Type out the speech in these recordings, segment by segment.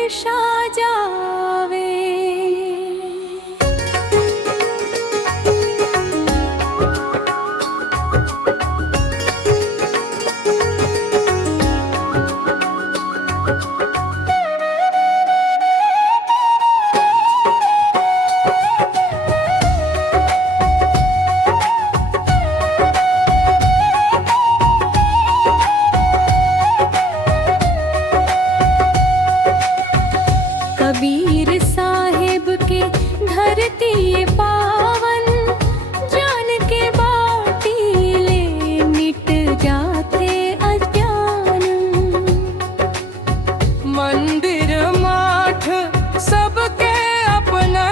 वर्षा जावे। कबीर साहिब के धरती ये पावन, जान के बाटी ले मिट जाते अज्ञान। मंदिर माठ सबके अपना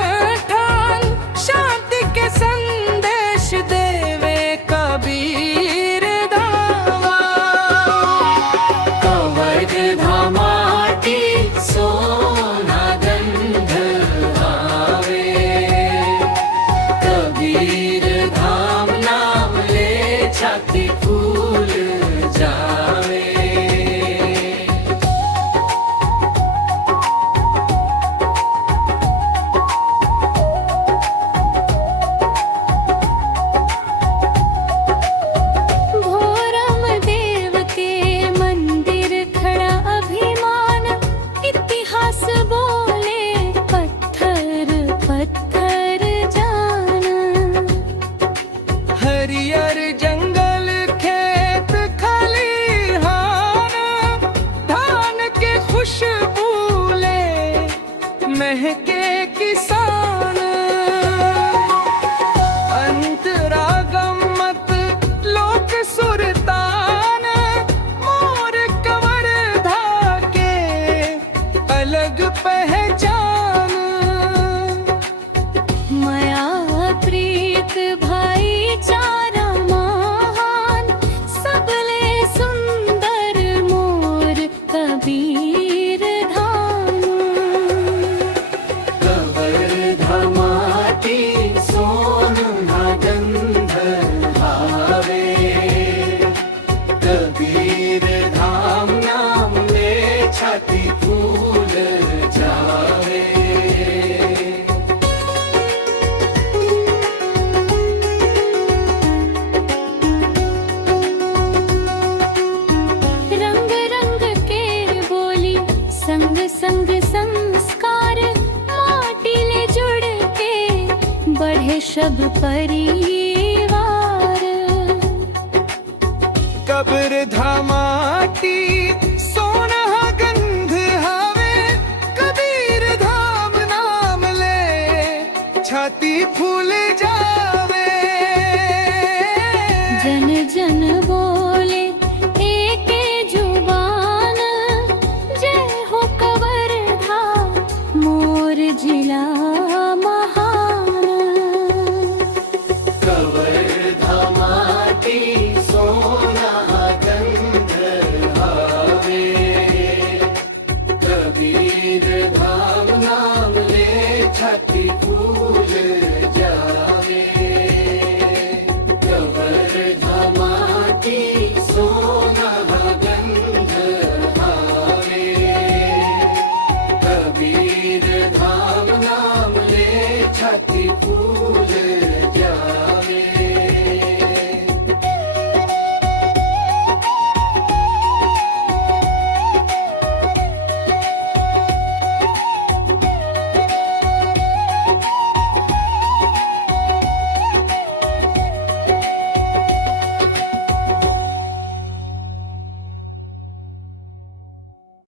ठान, शांति के संदेश देवे कबीर धावा। कवच धामाटी सोना गंध आवे, कबीर धाम नाम ले छाती फूल जावे। भोरम देव के मंदिर खड़ा अभिमान, इतिहास बोले पत्थर पत्थर जाना। हरियर जंगल खेत खलिहान, धान के खुशबू ले महके किसान। अंतरागम मत लोक सुरतान, मोर कंवर धाके अलग पहचान। माया प्रीत भाईचारा महान, सबले सुंदर मोर कबीर धाम। कबर धमाटी सोना गंध आवे, कबीर धाम नाम ले छाती फूल जावे। रंग रंग के बोली संग संग संस्कार, माटी ले जुड़ के बढ़े सब परिवार। कब्र धामाटी सोना गंध हावे, कबीर धाम नाम ले छाती फूल